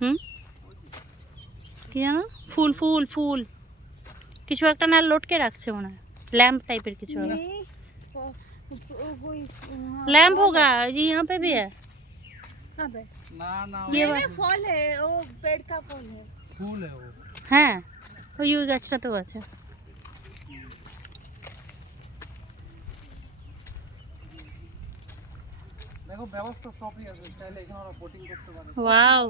হুম, কি জানো, ফুল ফুল ফুল কিছু একটা না লটকে রাখছে মনে হয়, लैंप टाइपर কিছু होगा। लैंप होगा जी, यहाँ पे भी है। ना ना ये नहीं फल है, वो पेड़ का फल है। फूल है वो। হ্যাঁ, ওই ওই গাছটা তো আছে। देखो व्यवस्था सবই আছে, চাইলে এখানে ওরা বোটিং করতে পারে। ওয়াও,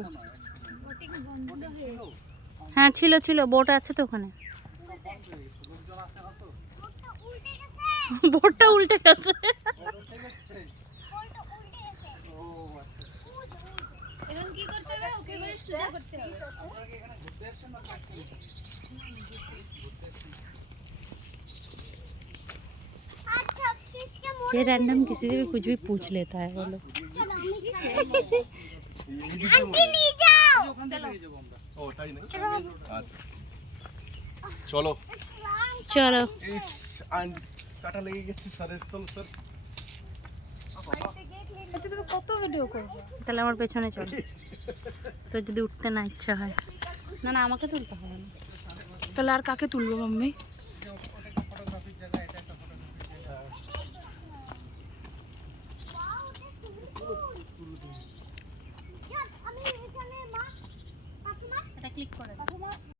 बोटिंग बंद है। হ্যাঁ ছিল ছিল, বোট আছে তো ওখানে। লোকজন আসে না তো। বোটটা উল্টে গেছে। ও আচ্ছা, এখন কি করতে হবে? ওকে বলে সোজা করতে হবে। আপনারা কি এখানে ঘুরতে এসেছেন না প্র্যাকটিস? ये रैंडम किसी से भी कुछ भी पूछ लेता है, बोलो। ওখান থেকে যাবো আমরা। ও তাই না? আচ্ছা চলো। চলো, ইস আন্ড কাটা লেগে গেছে স্যারের। চলো স্যার। আচ্ছা তুমি কত ভিডিও করবে? তাহলে আমার পেছনে চলো, তো যদি উঠতে না ইচ্ছা হয়। না না, আমাকে তুলতে হবে না। তাহলে আর কাকে তুলবো মাম্মি?